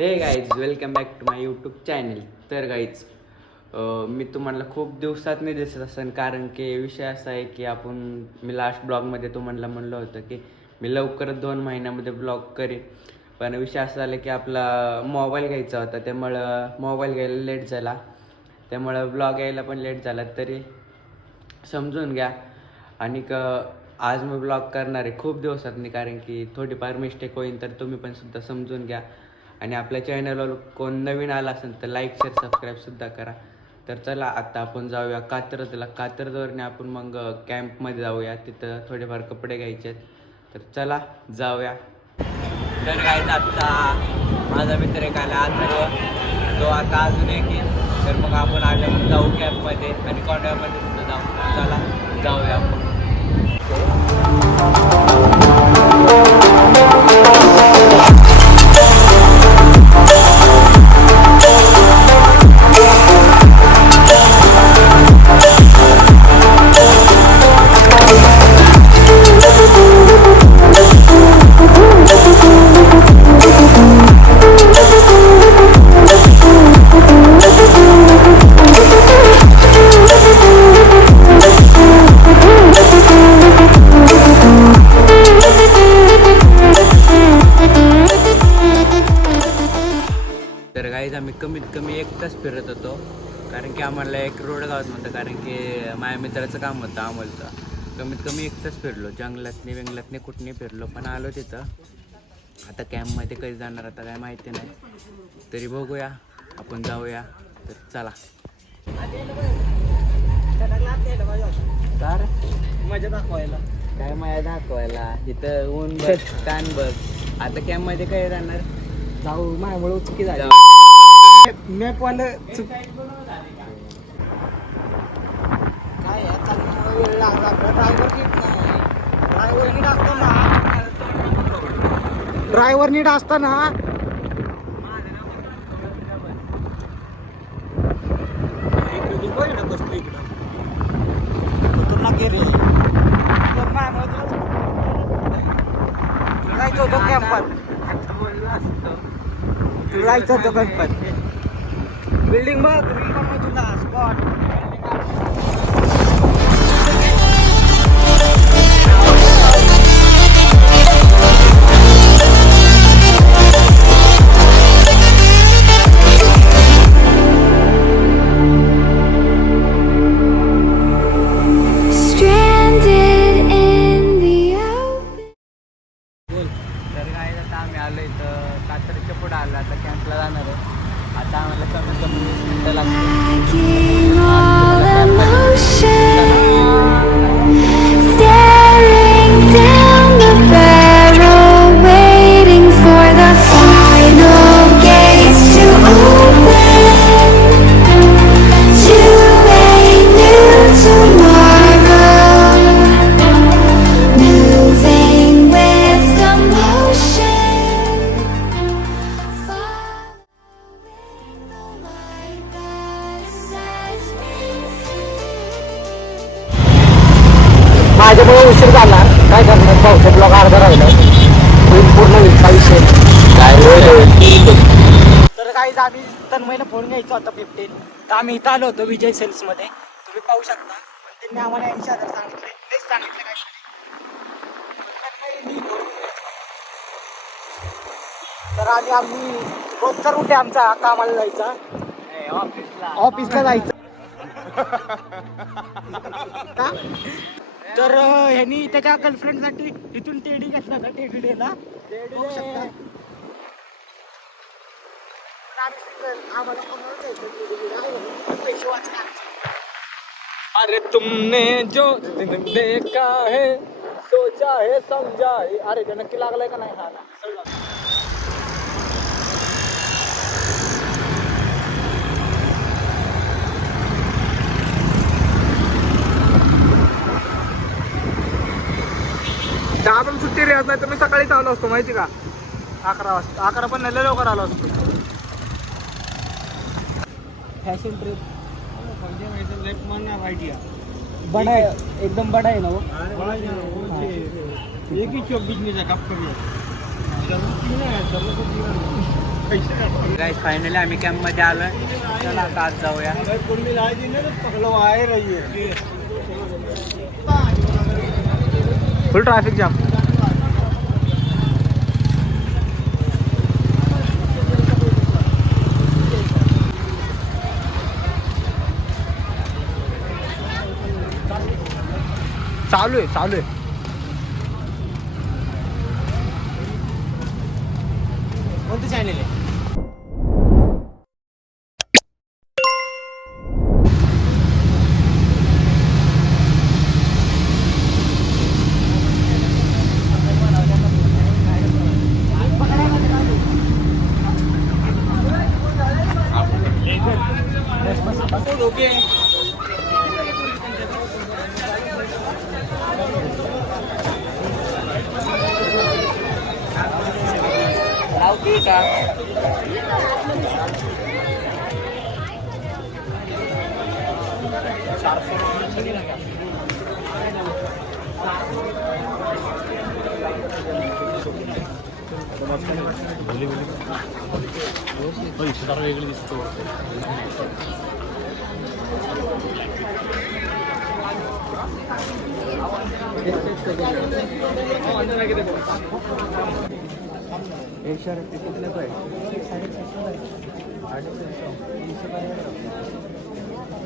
Hey guys welcome back to my YouTube channel तर guys मी तुम्हाला खूप दिवसात नाही दिसत असेल कारण की विषय असा आहे की आपण मी लास्ट ब्लॉगमध्ये तुम्हाला म्हणलं होतं की मी लवकरच दोन महिन्यामध्ये ब्लॉग करेन. पण विषय असा झाला की आपला मोबाईल घ्यायचा होता त्यामुळं मोबाईल घ्यायला लेट झाला. त्यामुळं ब्लॉग यायला पण लेट झाला तरी समजून घ्या. आणि क आज मी ब्लॉग करणार आहे खूप दिवसातनी कारण की थोडीफार मिस्टेक होईल तर तुम्ही पण सुद्धा समजून घ्या. आणि आपल्या चॅनलवर कोण नवीन आला असेल तर लाईक शेअर सबस्क्राईबसुद्धा करा. तर चला आता आपण जाऊया कात्रजला. कात्रजवरने आपण मग कॅम्पमध्ये जाऊया. तिथं थोडेफार कपडे घ्यायचे आहेत. तर चला जाऊया. तर काय आत्ता माझा मित्र एक आला अथर्व तो आता अजून एक येईल तर मग आपण आल्यावर जाऊ कॅम्पमध्ये आणि कॉन्टॅक्टमध्ये सुद्धा जाऊ. चला जाऊया आपण. आम्ही कमीत कमी एक तास फिरत होतो. कारण की आम्हाला एक रोड गावात नव्हतं कारण की माझ्या मित्राचं काम होतं अमोलचं कमीत कमी एक तास फिरलो. जंगलातनी वेंगलातनी कुठनी फिरलो पण आलो तिथं. आता कॅम्पमध्ये कधी जाणार आता काय माहिती नाही. तरी बघूया आपण जाऊया. तर चला. मजा दाखवायला. काय माया दाखवायला? इथं ऊन बघ कान बघ. आता कॅम्पमध्ये काय राहणार जाऊ माझ्यामुळे चुकी झाली. जाऊ. मॅप वालं चुक काय चालण्यामुळे वेळ लागला? आपला ड्रायव्हर नीट नाही. ड्रायव्हर नीट असताना. ड्रायव्हर नीट असताना. ना बसलो इकडं तुला जायचं होतं कॅम्पात तुला जायचं होतं कॅम्पात बिल्डिंग बघ रिकामं तुला स्पॉट. तर काय आता आम्ही आलो इथं कात्रच्या पुढे आलो आता कॅम्पला जाणार आहे. आता आम्हाला कमीत कमी वीस माझ्यामुळे उशीर झाला. काय करणार? पावसात ब्लॉग अर्धा राहिला. होईल पूर्ण होईल काही विषय. तर काही आम्ही तन्मयला फोन घ्यायचा होता फिफ्टीन तर आम्ही इथं आलो होतो विजय सेल्समध्ये. तुम्ही पाहू शकता. पण त्यांनी आम्हाला ऐंशी हजार सांगितले. तेच सांगितले काय तर आम्ही आम्ही रोजचा रूट आहे आमचा. कामाला जायचा. ऑफिसला ऑफिसला जायचं. का? तर ह्यांनी त्याच्या गर्लफ्रेंडसाठी इथून टेडी घेतला होता टेडी डेला बघू शकता. अरे तुमने जो दिन देखा है सोचा है समझा है. अरे ते नक्की लागलाय का नाही? हा ना. दहा पण सुट्टी रेहत नाही तर मी सकाळीच आलो असतो माहिती का? अकरा वाजता. अकरा पण नाही लवकर आलो असतो. फॅशन ट्रिप बडा है एकदम बडा है ना वो? एक ही चौबीस में कप कर गाईज फायनली आम्ही कॅम्पमध्ये आलोय. चला आता आज जाऊया. फुल ट्रॅफिक जाम चालू आहे चालू आहे. कोणतं चॅनल आहे? एक शर्ट कितने का है साढ़े छः सौ साढ़े छः सौ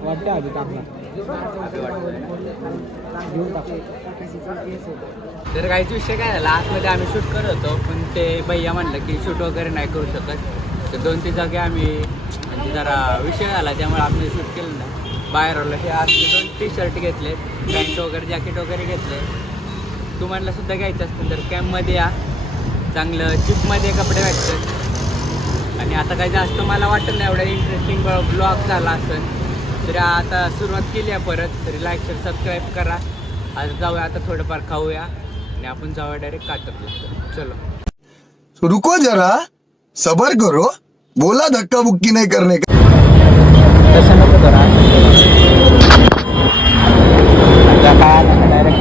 वाटतं आधी टाकला घेऊन टाकू तर काहीच विषय काय झाला? आतमध्ये आम्ही शूट करत होतो पण ते भैया म्हणलं की शूट वगैरे नाही करू शकत. तर दोन तीन जागे आम्ही म्हणजे जरा विषय झाला त्यामुळे आम्ही शूट केलं नाही. बाहेर आलो हे आज दोन टी शर्ट घेतले पॅन्ट वगैरे जॅकेट वगैरे घेतले. तुम्हाला सुद्धा घ्यायचं असतील तर कॅम्पमध्ये या. चांगलं चिपमध्ये कपडे भेटतात. आणि आता काही जास्त मला वाटत नाही एवढा इंटरेस्टिंग ब्लॉग झाला असेल. तरी आता सुरुवात केली आहे परत. तरी लाईक शेअर सबस्क्राईब करा. आज जाऊया आता थोडंफार खाऊया. आणि आपण जाऊया डायरेक्ट कातरला चलो. रुको जरा. सबर करो. बोला धक्का बुक्की नहीं करने का? तसं नको करा आता काय direct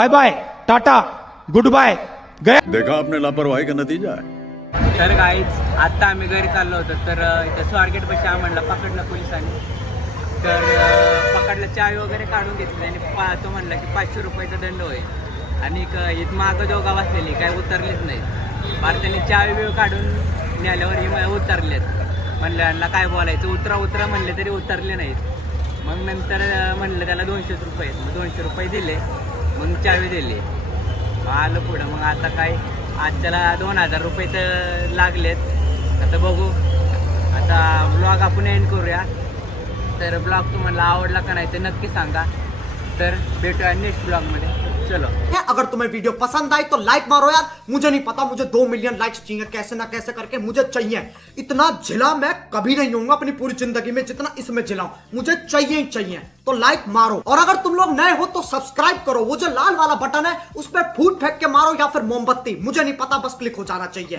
bye bye tata good bye गया देखा आपने लापरवाही का नतीजा है। तर काहीच आत्ता आम्ही घरी चाललो होतो तर इथं स्वारगेट पैसे आम्हाला पकडलं पोलिसांनी. तर पकडलं चावी वगैरे काढून घेतली आणि पा तो म्हणला की पाचशे रुपयाचा दंड होईल. आणि क- इथं मागं दोघा बसलेली काय उतरलीच नाही फार त्यांनी चावी बिव काढून नेल्यावर हे म- उतरलेत. म्हणलं यांना काय बोलायचं? उतरा उतरा म्हणले तरी उतरले नाहीत. मग नंतर म्हणलं त्याला दोनशेच रुपये आहेत. मग दोनशे रुपये दिले. मग चावी दिली. आलं पुढं. मग आता काय? आज त्याला दोन हजार रुपये तर लागलेत. आता बघू. आता ब्लॉग आपण एंड करूया. तर ब्लॉग तुम्हाला आवडला का नाही ते नक्की सांगा. तर भेटूया नेक्स्ट ब्लॉगमध्ये चलो। अगर तुम्हें वीडियो पसंद आई तो लाइक मारो यार। मुझे नहीं पता, मुझे दो मिलियन लाइक चाहिए, कैसे ना कैसे करके मुझे चाहिए। इतना झिला मैं कभी नहीं हूँ अपनी पूरी ज़िंदगी में जितना इसमें झिलाऊ मुझे चाहिए ही चाहिए तो लाइक मारो। और अगर तुम लोग नए हो तो सब्सक्राइब करो। वो जो लाल वाला बटन है, उस पर फूट फेंक के मारो या फिर मोमबत्ती। मुझे नहीं पता, बस क्लिक हो जाना चाहिए।